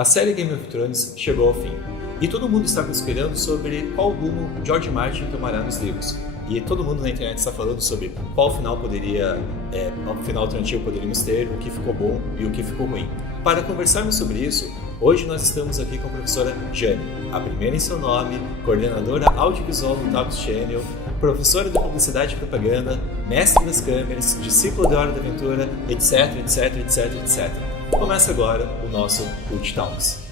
A série Game of Thrones chegou ao fim, e todo mundo está conspirando sobre qual rumo George Martin tomará nos livros. E todo mundo na internet está falando sobre qual final alternativo poderíamos ter, o que ficou bom e o que ficou ruim. Para conversarmos sobre isso, hoje nós estamos aqui com a professora Jane, a primeira em seu nome, coordenadora audiovisual do Talks Channel, professora de publicidade e propaganda, mestre das câmeras, discípula da Hora da Aventura, etc, etc, etc, etc. Começa agora o nosso Cult Talks.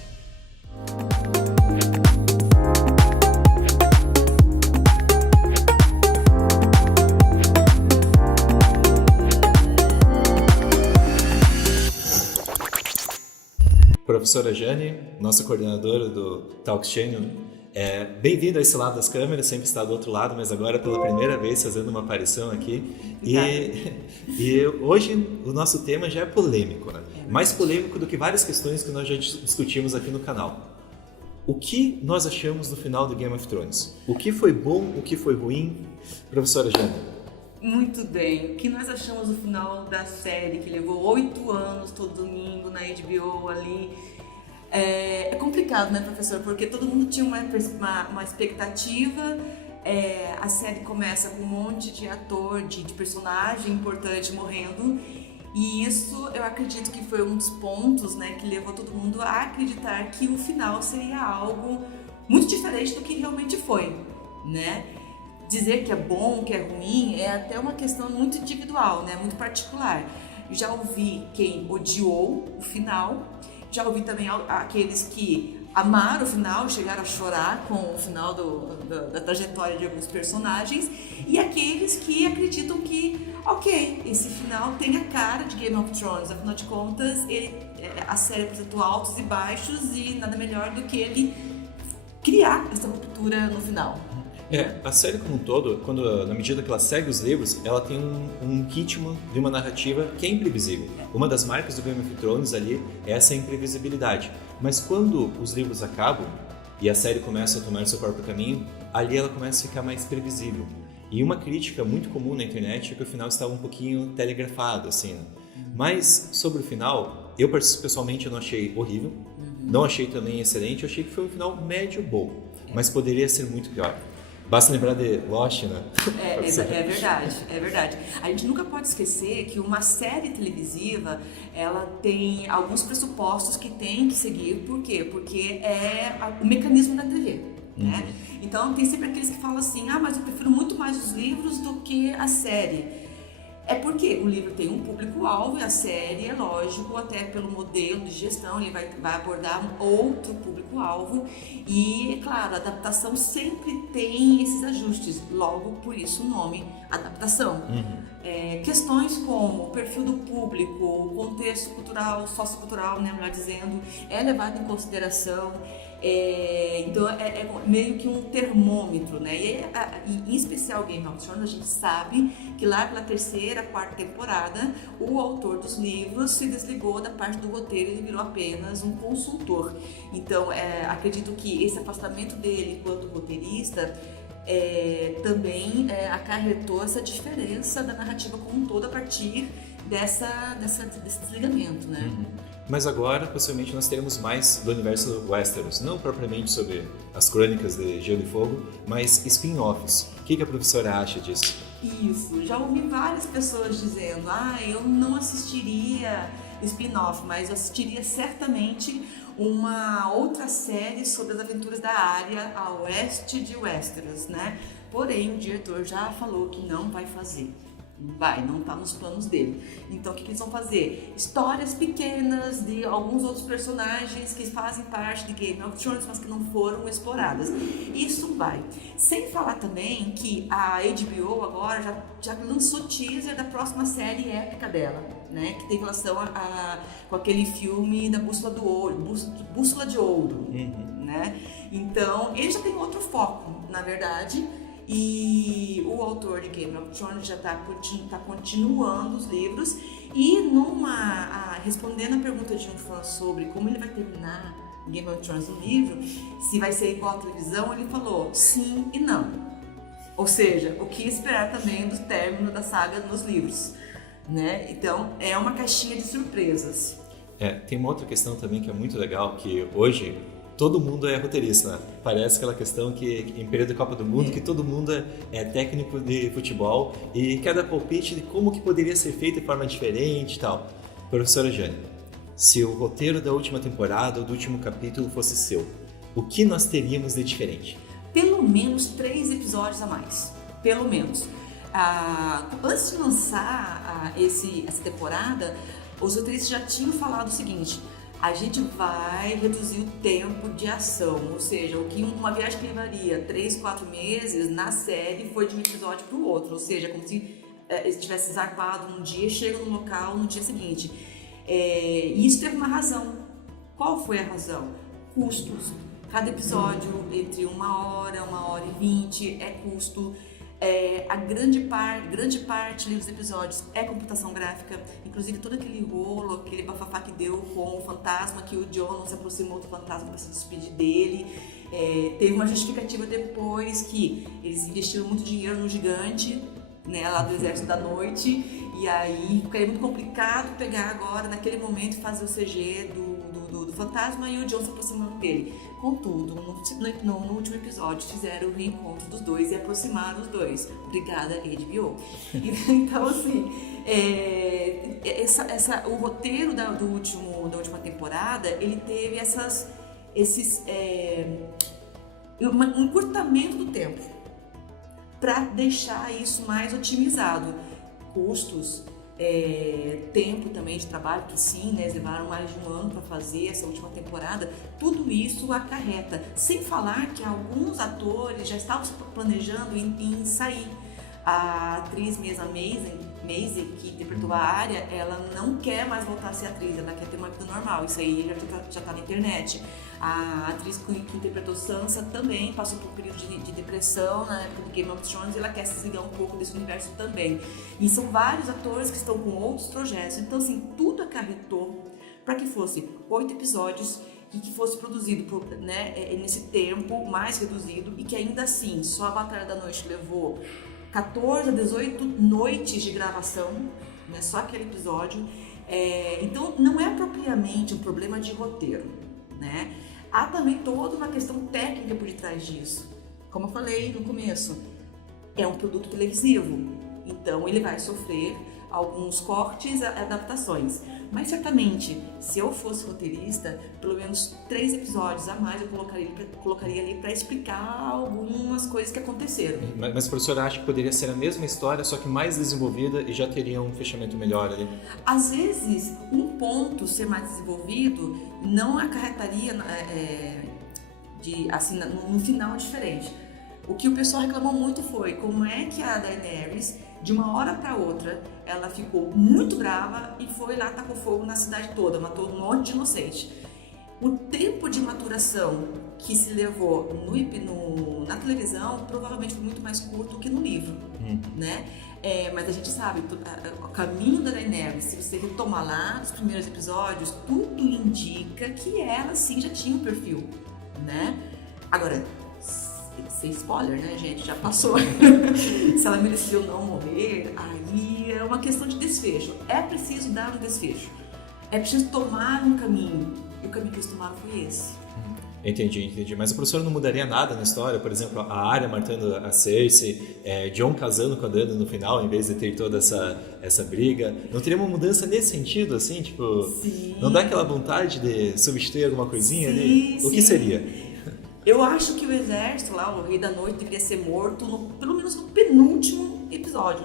Professora Jane, nossa coordenadora do Talks Channel, bem-vinda a esse lado das câmeras, sempre está do outro lado, mas agora pela primeira vez fazendo uma aparição aqui. E hoje o nosso tema já é polêmico, né? Mais polêmico do que várias questões que nós já discutimos aqui no canal. O que nós achamos do final do Game of Thrones? O que foi bom, o que foi ruim? Professora Jane. Muito bem. O que nós achamos do final da série, que levou 8 anos todo domingo na HBO ali? É complicado, né, professor? Porque todo mundo tinha uma expectativa. A série começa com um monte de ator, de personagem importante morrendo. E isso eu acredito que foi um dos pontos, né, que levou todo mundo a acreditar que o final seria algo muito diferente do que realmente foi, né? Dizer que é bom, que é ruim, é até uma questão muito individual, né? Muito particular. Já ouvi quem odiou o final, já ouvi também aqueles que amaram o final, chegaram a chorar com o final da trajetória de alguns personagens, e aqueles que acreditam que, ok, esse final tem a cara de Game of Thrones, afinal de contas, a série apresentou altos e baixos e nada melhor do que ele criar essa ruptura no final. A série como um todo, na medida que ela segue os livros, ela tem um ritmo de uma narrativa que é imprevisível. Uma das marcas do Game of Thrones ali é essa imprevisibilidade. Mas quando os livros acabam e a série começa a tomar seu próprio caminho, ali ela começa a ficar mais previsível. E uma crítica muito comum na internet é que o final estava um pouquinho telegrafado, assim, né? Mas sobre o final, eu pessoalmente não achei horrível, não achei também excelente, eu achei que foi um final médio bom, mas poderia ser muito pior. Basta lembrar de Lost, né? É verdade. A gente nunca pode esquecer que uma série televisiva, ela tem alguns pressupostos que tem que seguir. Por quê? Porque é o mecanismo da TV, né? Então, tem sempre aqueles que falam assim, mas eu prefiro muito mais os livros do que a série. É porque o livro tem um público-alvo e a série, é lógico, até pelo modelo de gestão, ele vai abordar um outro público-alvo e, é claro, a adaptação sempre tem esses ajustes, logo por isso o nome adaptação. Questões como o perfil do público, o contexto cultural, sociocultural, né, melhor dizendo, é levado em consideração. Então é meio que um termômetro, né? E em especial Game of Thrones, a gente sabe que lá pela 3ª, 4ª temporada o autor dos livros se desligou da parte do roteiro e ele virou apenas um consultor. Então acredito que esse afastamento dele enquanto roteirista também acarretou essa diferença da narrativa como um todo a partir desse desligamento, né? Mas agora, possivelmente, nós teremos mais do universo Westeros, não propriamente sobre as crônicas de Gelo e Fogo, mas spin-offs. O que a professora acha disso? Isso, já ouvi várias pessoas dizendo, eu não assistiria spin-off, mas eu assistiria certamente uma outra série sobre as aventuras da Arya a oeste de Westeros, né? Porém, o diretor já falou que não vai fazer. Não está nos planos dele. Então o que eles vão fazer? Histórias pequenas de alguns outros personagens que fazem parte de Game of Thrones, mas que não foram exploradas. Isso vai. Sem falar também que a HBO agora já lançou teaser da próxima série épica dela, né? Que tem relação com aquele filme da Bússola de Ouro, né? Então ele já tem outro foco, na verdade. E o autor de Game of Thrones já está continuando os livros e respondendo a pergunta de um fã sobre como ele vai terminar Game of Thrones no livro, se vai ser igual à televisão, ele falou sim e não. Ou seja, o que esperar também do término da saga nos livros, né? Então é uma caixinha de surpresas. Tem uma outra questão também que é muito legal, que hoje todo mundo é roteirista, né? Parece aquela questão que em período de Copa do Mundo, que todo mundo é técnico de futebol e quer dar palpite de como que poderia ser feito de forma diferente e tal. Professora Jane, se o roteiro da última temporada ou do último capítulo fosse seu, o que nós teríamos de diferente? Pelo menos 3 episódios a mais. Pelo menos. Antes de lançar essa temporada, os roteiristas já tinham falado o seguinte: a gente vai reduzir o tempo de ação, ou seja, o que uma viagem que levaria 3, 4 meses, na série foi de um episódio para o outro, ou seja, como se estivesse zarpado num dia, chega no local no dia seguinte. E isso teve uma razão. Qual foi a razão? Custos. Cada episódio entre 1 hora, 1h20 é custo. A grande parte dos episódios é computação gráfica, inclusive todo aquele rolo, aquele bafafá que deu com o fantasma, que o John não se aproximou do fantasma para se despedir dele. Teve uma justificativa depois que eles investiram muito dinheiro no gigante, né, lá do Exército da Noite, e aí ficaria muito complicado pegar agora, naquele momento, e fazer o CG do fantasma e o John se aproximando dele. Contudo, no último episódio fizeram o reencontro dos dois e aproximaram os dois. Obrigada, HBO. Então, assim, o roteiro da última temporada, ele teve um encurtamento do tempo para deixar isso mais otimizado. Custos, tempo também de trabalho, que sim, né, eles levaram mais de 1 ano para fazer essa última temporada. Tudo isso acarreta, sem falar que alguns atores já estavam planejando em sair. A atriz Maisie, que interpretou a Arya, ela não quer mais voltar a ser atriz, ela quer ter uma vida normal. Isso aí já tá na internet. A atriz que interpretou Sansa também passou por um período de depressão na época do Game of Thrones e ela quer se desligar um pouco desse universo também. E são vários atores que estão com outros projetos. Então, assim, tudo acarretou para que fosse 8 episódios e que fosse produzido nesse tempo mais reduzido e que ainda assim, só a Batalha da Noite levou 14 a 18 noites de gravação, né, só aquele episódio. Então, não é propriamente um problema de roteiro, né? Há também toda uma questão técnica por detrás disso. Como eu falei no começo, é um produto televisivo, então ele vai sofrer alguns cortes, adaptações. Mas certamente, se eu fosse roteirista, pelo menos 3 episódios a mais eu colocaria ali para explicar algumas coisas que aconteceram. Mas a professora acha que poderia ser a mesma história, só que mais desenvolvida e já teria um fechamento melhor ali? Às vezes, um ponto ser mais desenvolvido não acarretaria num final diferente. O que o pessoal reclamou muito foi como é que a Daenerys, de uma hora para outra, ela ficou muito brava e foi lá, tacou fogo na cidade toda, matou um monte de inocente. O tempo de maturação que se levou na televisão provavelmente foi muito mais curto que no livro, né? Mas a gente sabe, o caminho da Daenerys, se você retomar lá dos primeiros episódios, tudo indica que ela sim já tinha um perfil, né? Agora, sem spoiler, né, gente? Já passou. Se ela merecia ou não morrer, aí é uma questão de desfecho. É preciso dar um desfecho. É preciso tomar um caminho. E o caminho que eles tomaram foi esse. Entendi. Mas a professora não mudaria nada na história? Por exemplo, a Arya matando a Cersei, Jon casando com a Dany no final, em vez de ter toda essa briga. Não teria uma mudança nesse sentido, assim? Tipo, sim. Não dá aquela vontade de substituir alguma coisinha sim, ali? O que seria? Eu acho que o exército lá, o Rei da Noite, deveria ser morto pelo menos no penúltimo episódio.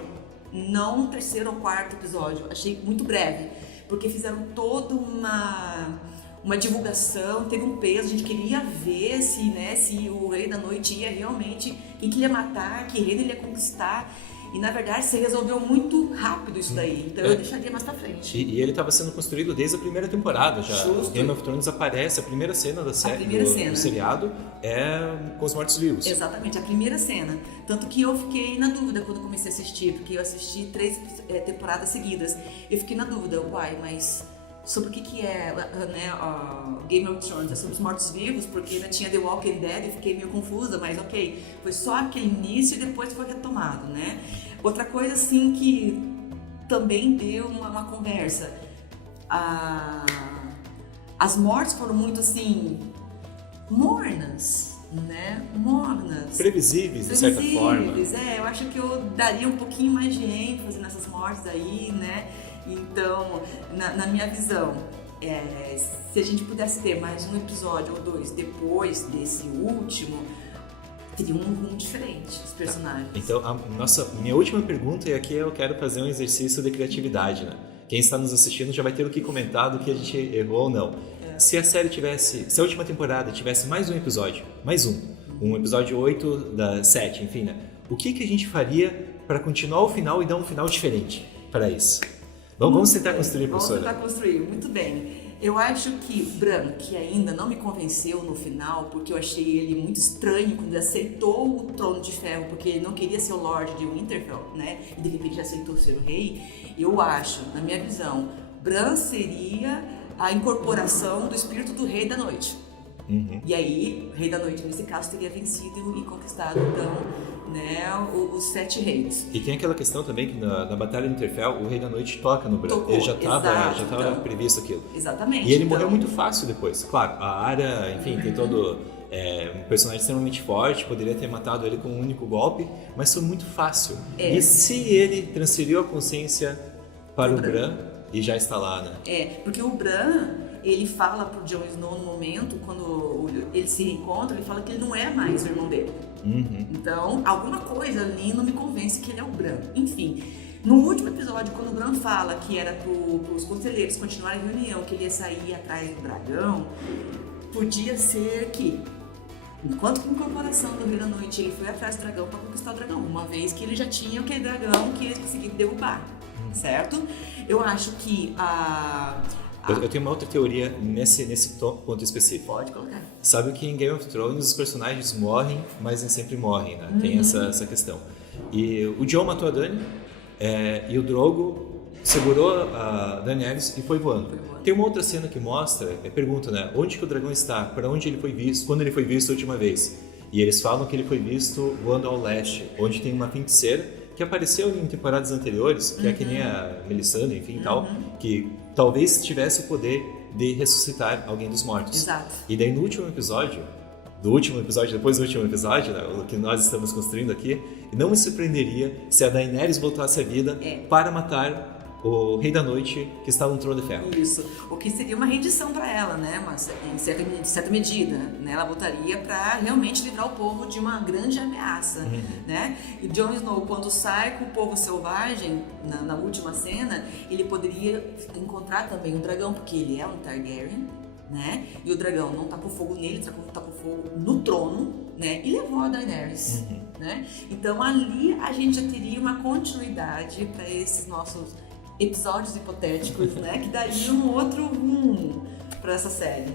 Não no 3º ou 4º episódio. Achei muito breve, porque fizeram toda uma divulgação, teve um peso, a gente queria ver se o Rei da Noite ia realmente, quem que ele ia matar, que reino ele ia conquistar. E na verdade você resolveu muito rápido isso daí, então eu deixaria mais pra frente. E ele estava sendo construído desde a primeira temporada já. Justo. Game of Thrones aparece, a primeira cena da série, do seriado é com os mortos-vivos. Exatamente, a primeira cena. Tanto que eu fiquei na dúvida quando comecei a assistir, porque eu assisti 3 temporadas seguidas. Eu fiquei na dúvida, mas sobre o que é, né, Game of Thrones, é sobre os mortos-vivos, porque ainda tinha The Walking Dead e fiquei meio confusa, mas ok, foi só aquele início e depois foi retomado, né? Outra coisa, assim, que também deu uma conversa, As mortes foram muito assim, mornas, né? Mornas. Previsíveis, de certa forma. Eu acho que eu daria um pouquinho mais de ênfase nessas mortes aí, né? Então, na minha visão, se a gente pudesse ter mais um episódio ou dois depois desse último, teria um rumo diferente os personagens. Então, minha última pergunta, e aqui eu quero fazer um exercício de criatividade, né? Quem está nos assistindo já vai ter o que comentar do que a gente errou ou não. Se a série se a última temporada tivesse mais um episódio, um episódio 8 da 7, enfim, né? O que a gente faria para continuar o final e dar um final diferente para isso? Vamos tentar construir, professora. Vamos tentar construir, muito bem. Eu acho que Bran, que ainda não me convenceu no final, porque eu achei ele muito estranho quando ele aceitou o Trono de Ferro, porque ele não queria ser o Lorde de Winterfell, né? E de repente aceitou ser o rei. Eu acho, na minha visão, Bran seria a incorporação do espírito do Rei da Noite. E aí, o Rei da Noite, nesse caso, teria vencido e conquistado, então, né, os 7 reis. E tem aquela questão também que na Batalha de Winterfell, o Rei da Noite toca no Bran. Ele já estava previsto aquilo. Exatamente. E ele morreu muito fácil depois. Claro, a Arya, enfim, tem todo... um personagem extremamente forte, poderia ter matado ele com um único golpe, mas foi muito fácil. E se ele transferiu a consciência para o Bran e já está lá, né? Porque o Bran, ele fala pro Jon Snow no momento, quando ele se reencontra, ele fala que ele não é mais o irmão dele. Então, alguma coisa ali não me convence que ele é o Bran. Enfim, no último episódio, quando o Bran fala que era pros conselheiros continuarem a reunião, que ele ia sair atrás do dragão, podia ser que, enquanto que incorporação do Rei da Noite, ele foi atrás do dragão para conquistar o dragão, uma vez que ele já tinha aquele dragão que eles conseguiram derrubar, certo? Eu acho que Eu tenho uma outra teoria nesse ponto específico. Pode colocar. Sabe que em Game of Thrones os personagens morrem, mas nem sempre morrem, né? Tem essa questão. E o Jon matou a Dany, e o Drogo segurou a Daenerys e foi voando. Tem uma outra cena que mostra, pergunta, né? Onde que o dragão está? Para onde ele foi visto? Quando ele foi visto a última vez? E eles falam que ele foi visto voando ao leste, onde tem uma feiticeira que apareceu em temporadas anteriores, que é que nem a Melisandre, enfim, tal, que talvez tivesse o poder de ressuscitar alguém dos mortos. Exato. E daí no último episódio, depois do último episódio, né, o que nós estamos construindo aqui, não me surpreenderia se a Daenerys voltasse à vida para matar o Rei da Noite que está no Trono de Ferro. Isso, o que seria uma rendição para ela, né? Mas em certa medida, né? Ela voltaria para realmente livrar o povo de uma grande ameaça, né? E Jon Snow, quando sai com o povo selvagem na última cena, ele poderia encontrar também um dragão, porque ele é um Targaryen, né? E o dragão não tacou fogo nele, tacou fogo no trono, né? E levou a Daenerys, né? Então ali a gente já teria uma continuidade para esses nossos episódios hipotéticos, né, que dariam um outro rumo para essa série.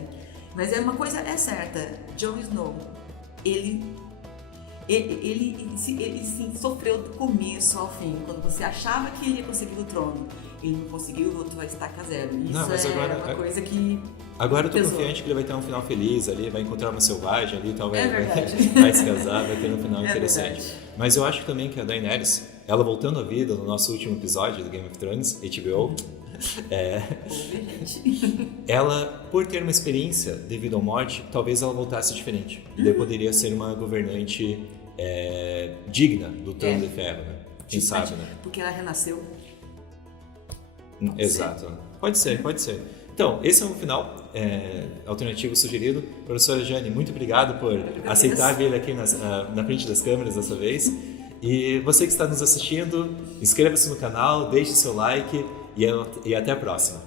Mas uma coisa é certa, Jon Snow, ele sim, sofreu do começo ao fim. Quando você achava que ele ia conseguir o trono, ele não conseguiu, voltou a estaca zero. Isso uma coisa que agora eu tô confiante que ele vai ter um final feliz ali, vai encontrar uma selvagem ali, talvez vai se casar, vai ter um final interessante. Verdade. Mas eu acho também que a Daenerys, ela voltando à vida no nosso último episódio do Game of Thrones, HBO, ela, por ter uma experiência devido à morte, talvez ela voltasse diferente. E daí poderia ser uma governante digna do Trono de Ferro, né? Quem sabe, né? Porque ela renasceu. Exato. Pode ser. Então, esse é um final alternativo sugerido. Professora Jane, muito obrigado por aceitar vir aqui na frente das câmeras dessa vez. E você que está nos assistindo, inscreva-se no canal, deixe seu like e até a próxima.